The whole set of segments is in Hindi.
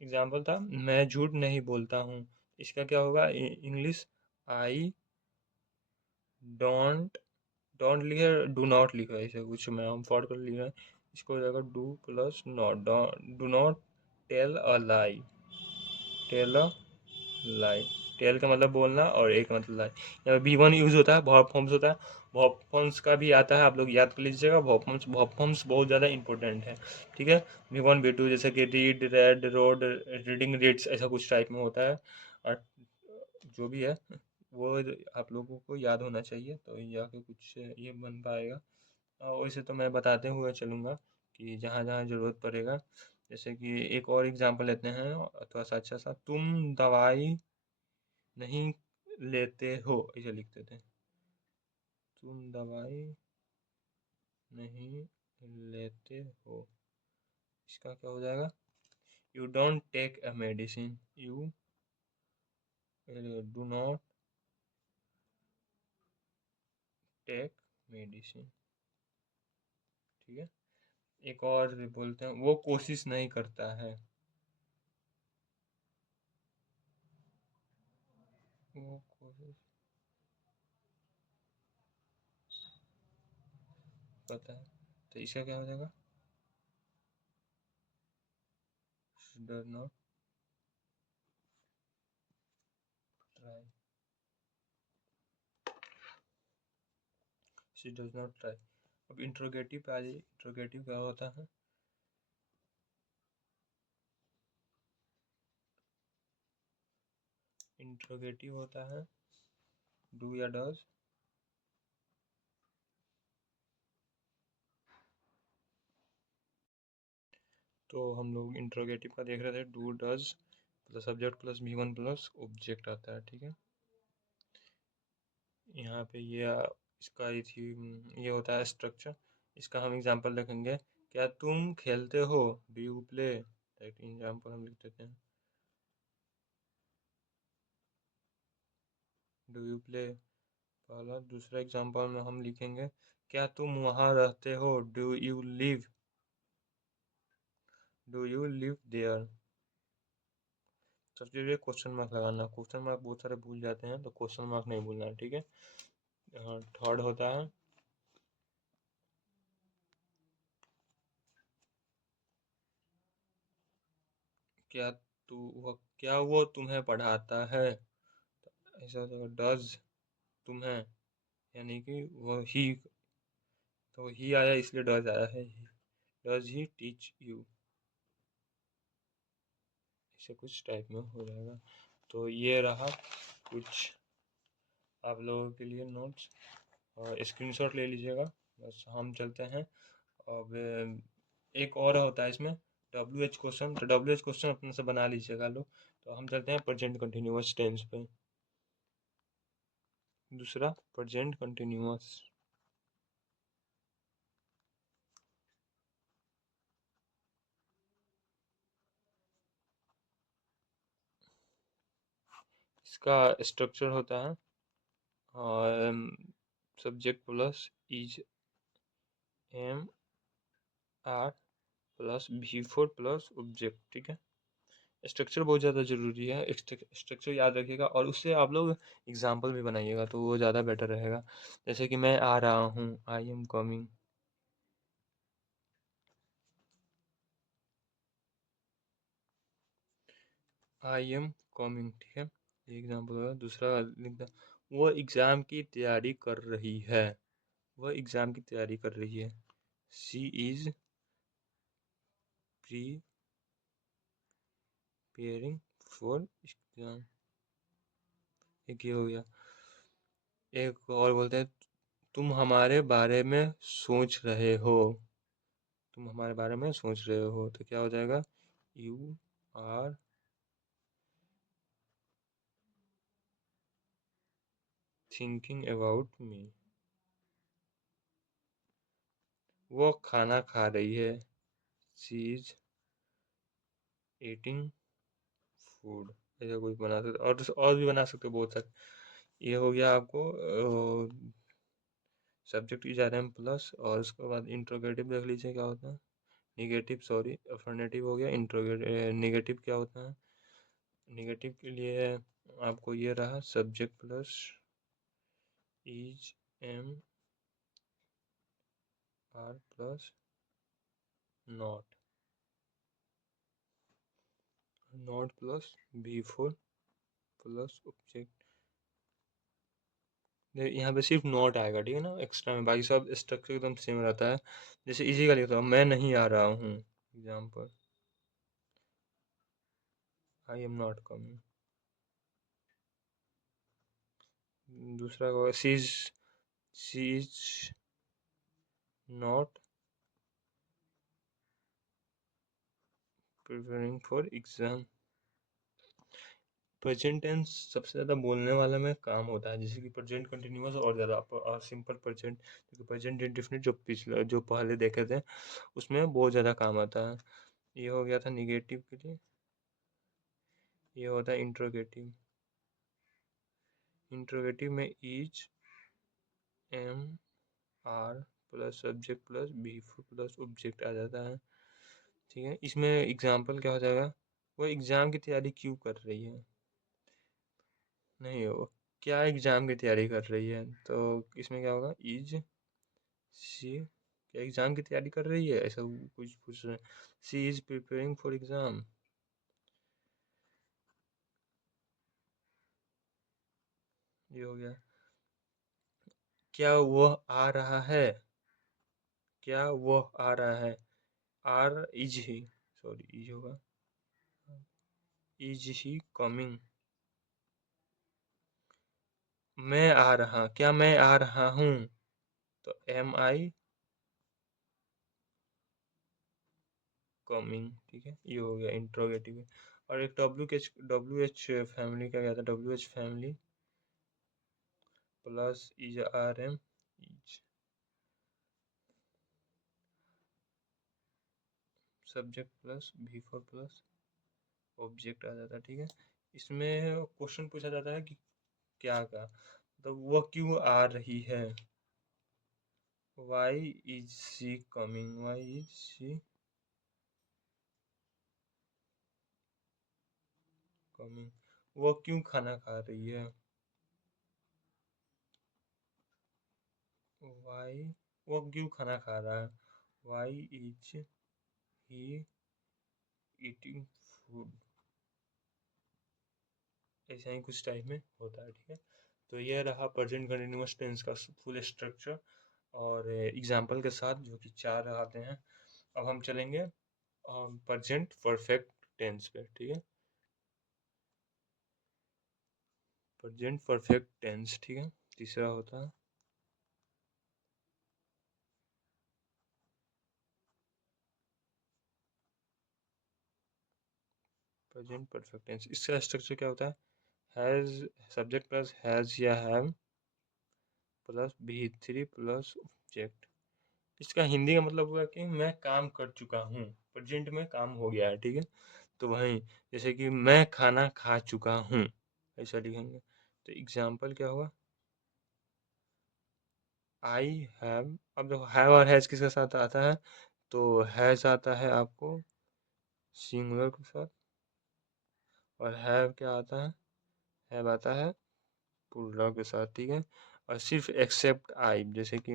एग्जाम्पल था, मैं झूठ नहीं बोलता हूँ। इसका क्या होगा इंग्लिश? आई डोंट, डोंट लिखे, डू नॉट लिखा है, ऐसा कुछ मैं हम फॉर कर लिखा है। इसको हो जाएगा do plus not, do not tell a lie, tell a lie. Tell का मतलब बोलना और एक मतलब लाई। यहाँ पे बी वन यूज होता है, वर्ब फॉर्म्स होता है। वर्ब फॉर्म्स का भी आता है, आप लोग याद कर लीजिएगा। वर्ब फॉर्म्स बहुत ज़्यादा इंपॉर्टेंट है, ठीक है। बी वन बी टू जैसे कि read, red, road, reading, reads, ऐसा कुछ टाइप में होता है। और जो भी है वो आप लोगों को याद होना चाहिए, तो जाके कुछ ये बन पाएगा। वैसे तो मैं बताते हुए चलूँगा कि जहाँ जहाँ ज़रूरत पड़ेगा। जैसे कि एक और एग्जांपल लेते हैं थोड़ा सा अच्छा सा, तुम दवाई नहीं लेते हो, ऐसे लिख देते हैं। तुम दवाई नहीं लेते हो, इसका क्या हो जाएगा? You don't take a medicine, you do not take medicine, ठीक है। एक और बोलते हैं, वो कोशिश नहीं करता है, वो कोशिश करता है, तो इसका क्या हो जाएगा? Does not try, she does not try. अब इंट्रोगेटिव पे आ जाइए। इंट्रोगेटिव क्या होता है? इंट्रोगेटिव होता है डू या डज। तो हम लोग इंट्रोगेटिव का देख रहे थे, do does plus subject plus भी वन प्लस ऑब्जेक्ट आता है, ठीक है। यहाँ पे ये इसका ही थी, ये होता है स्ट्रक्चर। इसका हम एग्जांपल देखेंगे। क्या तुम खेलते हो? Do you play? Direct example हम लिख देते हैं, डू यू प्ले पहला। दूसरा एग्जांपल में हम लिखेंगे, क्या तुम वहाँ रहते हो? Do you live, do you live there. सबसे पहले क्वेश्चन मार्क लगाना। क्वेश्चन मार्क बहुत सारे भूल जाते हैं, तो क्वेश्चन मार्क नहीं भूलना है, ठीक है। थर्ड होता है, क्या क्या वो तुम्हें पढ़ाता है? ऐसा तो डज तुम्हें, यानी कि वो ही, तो ही आया इसलिए डज आया है। डज ही टीच यू, ऐसे कुछ टाइप में हो जाएगा। तो ये रहा कुछ आप लोगों के लिए नोट्स, और स्क्रीनशॉट ले लीजिएगा। बस हम चलते हैं। अब एक और होता है इसमें, डब्ल्यू एच क्वेश्चन। तो डब्ल्यू एच क्वेश्चन अपने से बना लीजिएगा लोग। तो हम चलते हैं प्रेजेंट कंटिन्यूअस टेंस पे। दूसरा प्रेजेंट कंटिन्यूअस, इसका स्ट्रक्चर होता है subject plus is, am are plus V four plus object, ठीक है। स्ट्रक्चर बहुत ज़्यादा ज़रूरी है, स्ट्रक्चर याद रखिएगा और उससे आप लोग एग्जाम्पल भी बनाइएगा, तो वो ज़्यादा बेटर रहेगा। जैसे कि मैं आ रहा हूँ, I am coming. I am coming, ठीक है, ये एग्जाम्पल होगा। दूसरा लिखना, वो एग्ज़ाम की तैयारी कर रही है, वह एग्ज़ाम की तैयारी कर रही है। She is preparing for exam, एक ये हो गया। एक और बोलते हैं, तुम हमारे बारे में सोच रहे हो, तुम हमारे बारे में सोच रहे हो, तो क्या हो जाएगा? You are thinking about me. वो खाना खा रही है, शी इज ईटिंग फूड। ऐसा कुछ बना सकते, और भी बना सकते बहुत सारे। ये हो गया आपको subject is are am plus, और उसके बाद इंट्रोगेटिव देख लीजिए क्या होता है। अफर्मेटिव हो गया। इंट्रोगेटिव नेगेटिव क्या होता है? नेगेटिव के लिए आपको ये रहा subject plus is am are plus not plus V four plus object. यहाँ पे सिर्फ नॉट आएगा, ठीक है ना, एक्स्ट्रा में, बाकी सब स्ट्रक्चर एकदम सेम रहता है। जैसे इजी का लिखता हूँ, मैं नहीं आ रहा हूँ, example, I am not coming. दूसरा होगा she is not preparing for exam. Present tense सबसे ज़्यादा बोलने वाला में काम होता है, जैसे कि प्रेजेंट कंटिन्यूअस और ज़्यादा, और सिंपल प्रेजेंट, क्योंकि प्रेजेंट इंडेफिनिट जो पिछला जो पहले देखे थे उसमें बहुत ज़्यादा काम आता है। ये हो गया था निगेटिव के लिए। ये होता है इंट्रोगेटिव। इंट्रोगेटिव में is am are plus subject plus B plus object आ जाता है, ठीक है। इसमें एग्जाम्पल क्या हो जाएगा? वो एग्ज़ाम की तैयारी क्यों कर रही है, नहीं वो क्या एग्ज़ाम की तैयारी कर रही है, तो इसमें क्या होगा? इज सी क्या एग्ज़ाम की तैयारी कर रही है, ऐसा कुछ पूछ रहे हैं। सी इज़ प्रिपेयरिंग फॉर एग्ज़ाम। ये हो गया। क्या वह आ रहा है? क्या वह आ रहा है? Are is he, sorry is होगा, इज ही कमिंग। मैं आ रहा, क्या मैं आ रहा हूँ, तो एम आई कमिंग, ठीक है। ये हो गया इंट्रोगेटिव। और एक डब्ल्यू एच फैमिली का क्या था? W H family plus is are am, is subject plus V four plus object आ जाता है, ठीक है। इसमें क्वेश्चन पूछा जाता है कि क्या का, तो वह क्यों आ रही है, why is she coming, why is she coming. वह क्यों खाना खा रही है, वाई वो क्यों खाना खा रहा है, why is he eating food. ऐसा ही कुछ टाइप में होता है, ठीक है। तो यह रहा प्रेजेंट कंटिन्यूअस टेंस का फुल स्ट्रक्चर और एग्जाम्पल के साथ, जो कि 4 आते हैं। अब हम चलेंगे प्रेजेंट परफेक्ट टेंस पे, ठीक है। प्रेजेंट परफेक्ट टेंस, ठीक है, तीसरा होता है प्रेजेंट परफेक्ट टेंस। इसका स्ट्रक्चर क्या होता है? हैज, सब्जेक्ट प्लस हैज या have plus V three plus object. इसका हिंदी का मतलब हुआ कि मैं काम कर चुका हूँ, प्रेजेंट में काम हो गया है, ठीक है। तो वहीं जैसे कि मैं खाना खा चुका हूँ, ऐसा लिखेंगे। तो एग्जाम्पल क्या हुआ? I have. अब देखो हैव और हैज किसके साथ आता है, तो हैज आता है आपको सिंगुलर के साथ, और हैव क्या आता है? हैव आता है प्लूरल के साथ, ठीक है। और सिर्फ एक्सेप्ट आई, जैसे कि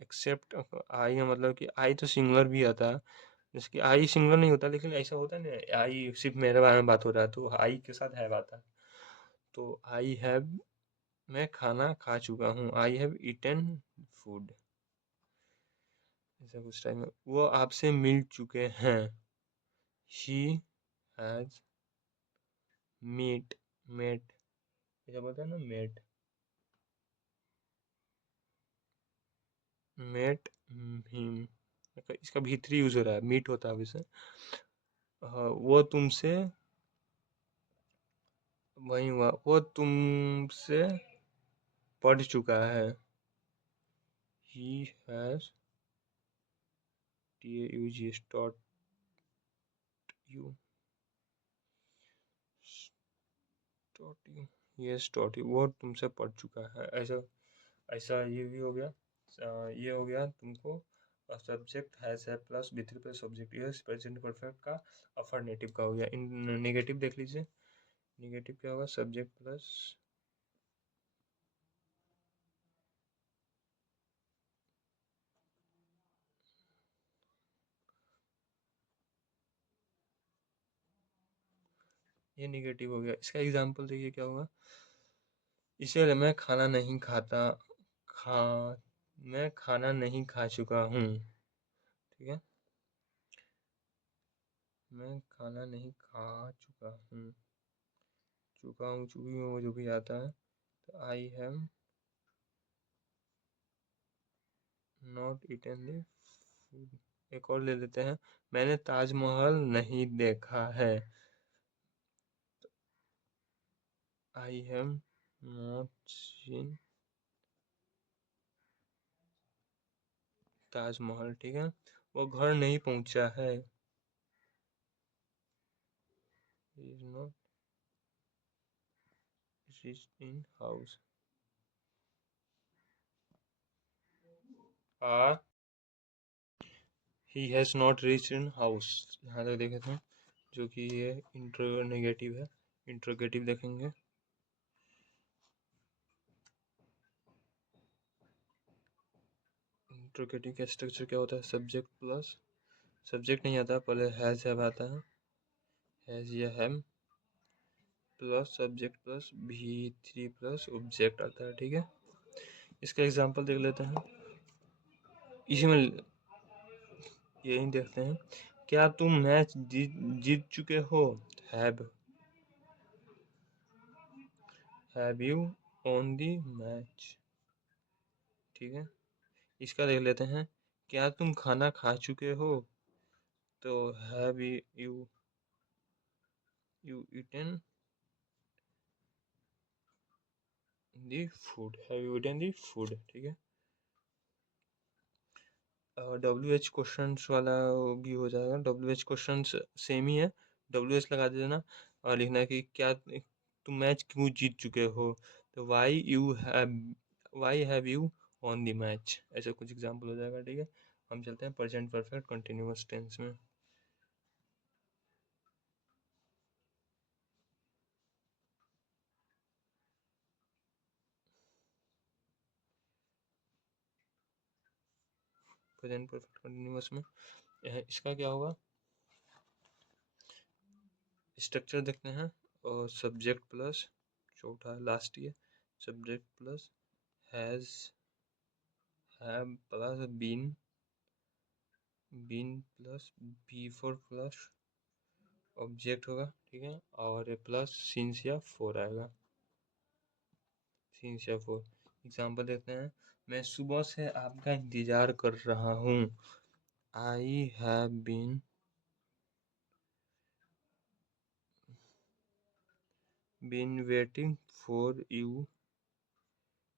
एक्सेप्ट आई का मतलब कि आई तो सिंगुलर भी आता है, जैसे कि आई सिंगुलर नहीं होता, लेकिन ऐसा होता है ना, आई सिर्फ मेरे बारे में बात हो रहा है तो आई के साथ हैव आता है। तो आई हैव, मैं खाना खा चुका हूँ, आई हैव ईटन फूड, ऐसा कुछ टाइम में। वो आपसे मिल चुके हैं, ही हैज मीट मेट, ऐसा बोलते हैं ना, मेट मेट हिम। इसका भीतरी यूज हो रहा है, मीट होता है वैसे। वो तुमसे, वही हुआ, वो तुमसे पढ़ चुका है, he has T A U G taught you, taught you, yes taught you, वो तुमसे पढ़ चुका है, ऐसा। ऐसा ये भी हो गया। ये हो गया तुमको सब्जेक्ट हैज है प्लस B3 प्लस ऑब्जेक्ट, ये प्रेजेंट परफेक्ट का अफर्मेटिव का हो गया। इन नेगेटिव देख लीजिए, नेगेटिव क्या होगा, सब्जेक्ट प्लस ये नेगेटिव हो गया। इसका एग्जांपल देखिए क्या होगा, इसीलिए मैं खाना नहीं खाता, खा मैं खाना नहीं खा चुका हूँ, ठीक है, मैं खाना नहीं खा चुका हूँ, चुका हूँ, चुकी हूँ, जो भी आता है, तो I have not eaten the food. एक और ले लेते हैं, मैंने ताजमहल नहीं देखा है, I have not seen Taj Mahal, ठीक है, वो घर नहीं पहुंचा है, इज नॉट इन हाउस, आ he has not reach in house. यहाँ तक देखे थे, जो कि ये इंट्रोगेटिव है, इंट्रोगेटिव देखेंगे, इंट्रोगेटिव का स्ट्रक्चर क्या होता है, सब्जेक्ट प्लस, सब्जेक्ट नहीं आता, पहले हैज़ हैव आता है, हैज़ या have plus subject plus B3 plus object आता है, ठीक है। इसका एग्जांपल देख लेते हैं, इसी में यही देखते हैं, क्या तुम मैच जीत चुके हो, have you on the match, ठीक है। इसका देख लेते हैं, क्या तुम खाना खा चुके हो, तो have you eaten the food, have you eaten the food, ठीक है। WH क्वेश्चंस वाला भी हो जाएगा, WH क्वेश्चंस सेम ही है, WH लगा देना और लिखना है कि क्या तुम मैच क्यों जीत चुके हो, तो why have you on the match, ऐसा कुछ एग्जांपल हो जाएगा, ठीक है। हम चलते हैं प्रेजेंट परफेक्ट कंटिन्यूअस टेंस में। प्रेजेंट परफेक्ट कंटिन्यूअस में इसका क्या होगा, स्ट्रक्चर देखते हैं, और सब्जेक्ट प्लस, चौथा लास्ट ये, subject plus has have plus been plus B4 plus object होगा, ठीक है, और प्लस सिंस या फोर आएगा, सिंस या फोर। एग्जाम्पल देखते हैं, मैं सुबह से आपका इंतजार कर रहा हूँ, I have been waiting for you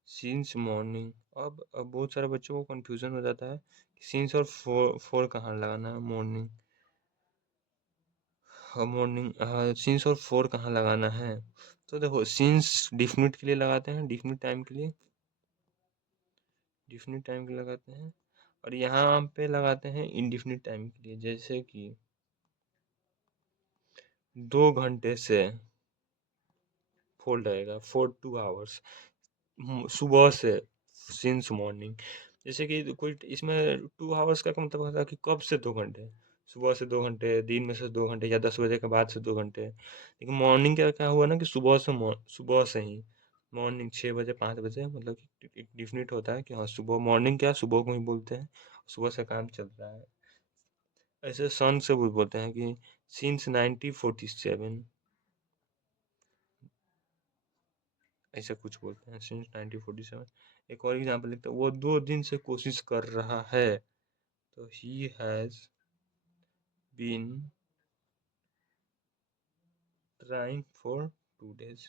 since morning. अब बहुत सारे बच्चों को कंफ्यूजन हो जाता है कि सिंस और फोर कहाँ लगाना है, मॉर्निंग सिंस और फोर कहाँ लगाना है, तो देखो सिंस डिफिनिट के लिए लगाते हैं, डिफिनिट टाइम के लिए, डिफिनिट टाइम के लिए लगाते हैं, और यहाँ पे लगाते हैं इंडिफिनिट टाइम के लिए, जैसे कि 2 घंटे से फोर लगेगा, फॉर 2 आवर्स, सुबह से, सिंस मॉर्निंग। जैसे कि कोई इसमें 2 आवर्स का मतलब होता है कि कब से 2 घंटे, सुबह से 2 घंटे, दिन में से 2 घंटे, या 10 बजे के बाद से 2 घंटे। लेकिन मॉर्निंग का क्या हुआ ना कि सुबह से ही, मॉर्निंग 6 बजे 5 बजे, मतलब कि एक डिफिनिट होता है कि हाँ सुबह, मॉर्निंग क्या सुबह को ही बोलते हैं, सुबह से काम चल रहा है। ऐसे सन से भी बोलते हैं कि सिंस 1947, ऐसा कुछ बोलते हैं, सिंस 1947। एक और एग्जांपल लिखते हैं, वो 2 दिन से कोशिश कर रहा है, तो he has been trying for 2 days.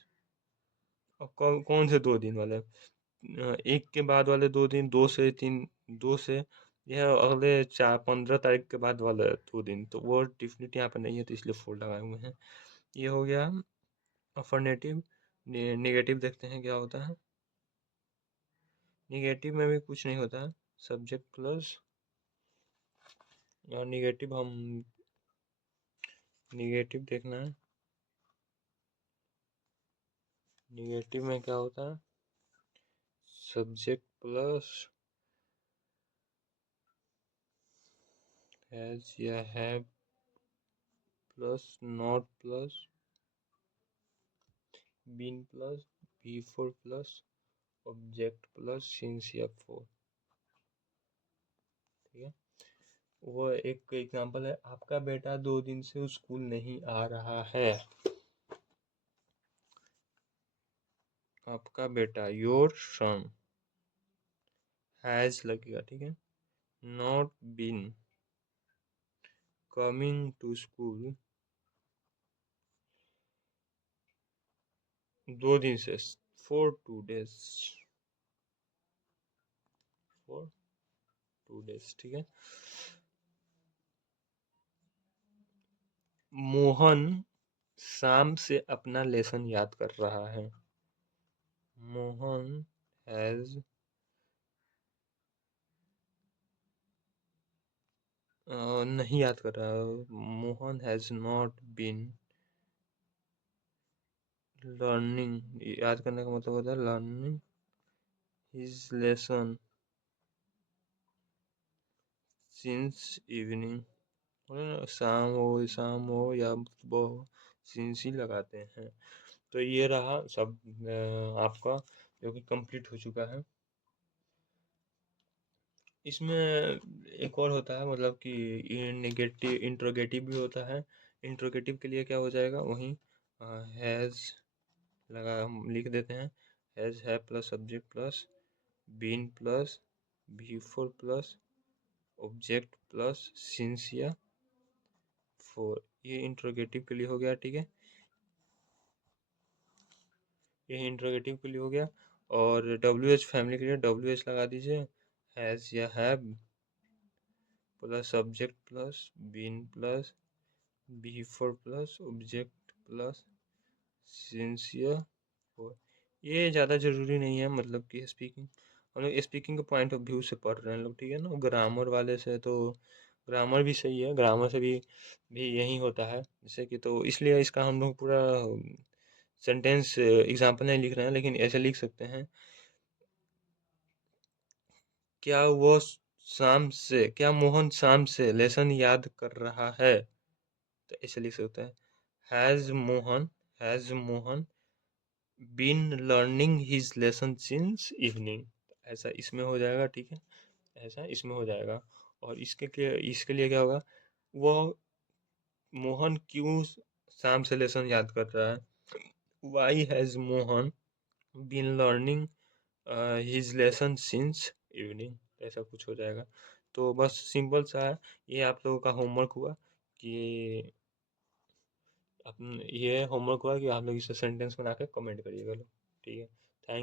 और कौन से 2 दिन वाले, एक के बाद वाले 2 दिन, 2 से 3, 2 से, यह अगले 15 तारीख के बाद वाले 2 दिन, तो वो डिफिनिट यहाँ पर नहीं है, तो इसलिए फोर लगाए हुए हैं। ये हो गया अफर्मेटिव। नेगेटिव देखते हैं क्या होता है, नेगेटिव में भी कुछ नहीं होता है, सब्जेक्ट प्लस और निगेटिव देखना है। निगेटिव में क्या होता है, सब्जेक्ट प्लस हैज या have plus not plus been plus V four plus object plus since या फोर। ठीक है, वो एक एग्जांपल है, आपका बेटा 2 दिन से स्कूल नहीं आ रहा है। आपका बेटा, योर सन, हैज लगेगा, ठीक है, not been coming to school 2 दिन से, फॉर 2 डेज, फॉर 2 डेज। ठीक है, मोहन शाम से अपना लेसन याद कर रहा है। मोहन हैज नहीं याद कर रहा, Mohan has not been learning, याद करने का मतलब होता है learning his lesson since evening. शाम हो या सुबह हो, सिंस ही लगाते हैं। तो ये रहा सब आपका जो कि कंप्लीट हो चुका है। इसमें एक और होता है, मतलब कि नेगेटिव इंट्रोगेटिव भी होता है। इंट्रोगेटिव के लिए क्या हो जाएगा, वहीं हैज़ लगा हम लिख देते हैं, हैज़ है plus subject plus been plus V four plus object plus since या फोर। ये इंट्रोगेटिव के लिए हो गया। ठीक है, ये इंट्रोगेटिव के लिए हो गया। और डब्ल्यू एच फैमिली के लिए डब्ल्यू एच लगा दीजिए, हैज़ या have plus subject plus been plus V four plus object plus सिंसियर फोर। ये ज़्यादा ज़रूरी नहीं है, मतलब कि स्पीकिंग, हम लोग स्पीकिंग के पॉइंट ऑफ व्यू से पढ़ रहे हैं लोग, ठीक है ना। ग्रामर वाले से तो ग्रामर भी सही है, ग्रामर से भी यही होता है जैसे कि, तो इसलिए इसका हम लोग पूरा सेंटेंस एग्जाम्पल नहीं लिख रहे हैं, लेकिन ऐसे लिख सकते हैं, क्या मोहन शाम से लेसन याद कर रहा है, तो ऐसे लिख सकते हैं, has Mohan been learning his lesson since evening. ऐसा इसमें हो जाएगा। ठीक है, ऐसा इसमें हो जाएगा। और इसके लिए क्या होगा, वह मोहन क्यों शाम से लेसन याद कर रहा है, why has Mohan been learning his lesson since evening, ऐसा कुछ हो जाएगा। तो बस सिंपल सा है, ये आप लोगों का होमवर्क हुआ कि ये होमवर्क हुआ कि आप लोग इसे सेंटेंस बना के कमेंट करिएगा लोग। ठीक है।